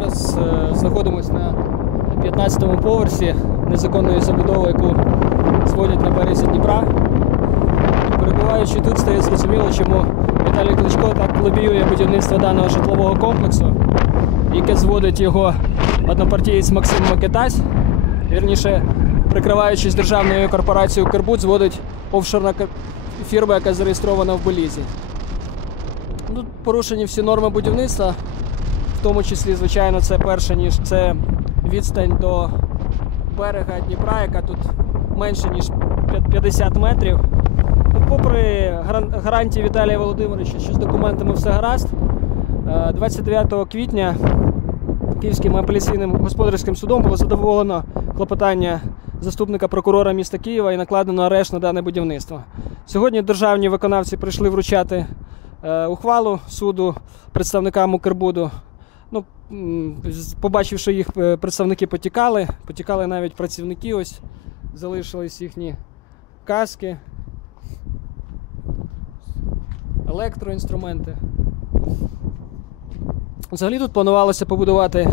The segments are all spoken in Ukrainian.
Зараз е, знаходимося на 15-му поверсі незаконної забудови, яку зводять на березі Дніпра. Перебуваючи тут, стає зрозуміло, чому Віталій Кличко так лобіює будівництво даного житлового комплексу, яке зводить його однопартієць Максим Макетась. Вірніше, прикриваючись державною корпорацією Кербут, зводить офшорна фірма, яка зареєстрована в Белізі. Тут ну, порушені всі норми будівництва. В тому числі, звичайно, це перше, ніж це відстань до берега Дніпра, яка тут менше, ніж 50 метрів. Ну, попри гарантії Віталія Володимировича, що з документами все гаразд, 29 е, квітня Київським апеляційним господарським судом було задоволено клопотання заступника прокурора міста Києва і накладено арешт на дане будівництво. Сьогодні державні виконавці прийшли вручати е, ухвалу суду представникам Укрбуду. Побачивши їх е, представники потікали, потікали навіть працівники, ось залишились їхні каски, електроінструменти. Взагалі тут планувалося побудувати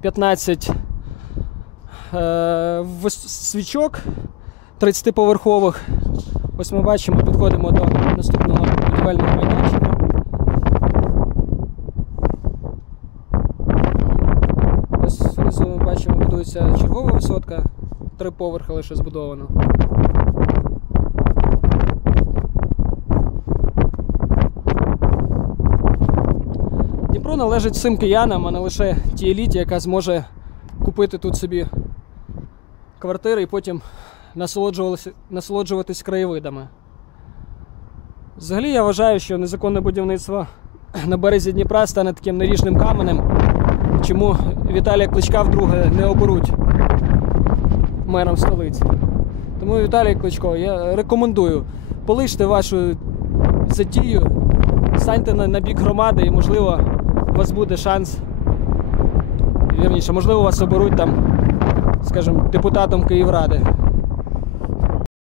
15 е, свічок 30-поверхових. Ось ми бачимо, підходимо до наступного будівельного майданчика. Ось ми бачимо, будується чергова висотка, три поверхи лише збудовано. Дніпро належить всім киянам, а не лише тій еліті, яка зможе купити тут собі квартири і потім насолоджуватись краєвидами. Взагалі я вважаю, що незаконне будівництво на березі Дніпра стане таким наріжним каменем чому Віталія Кличка вдруге не оберуть мером столиці. Тому Віталій Кличко, я рекомендую полиште вашу затію, станьте на, на бік громади і, можливо, у вас буде шанс. Вірніше, можливо, вас оберуть там, скажімо, депутатом Київради.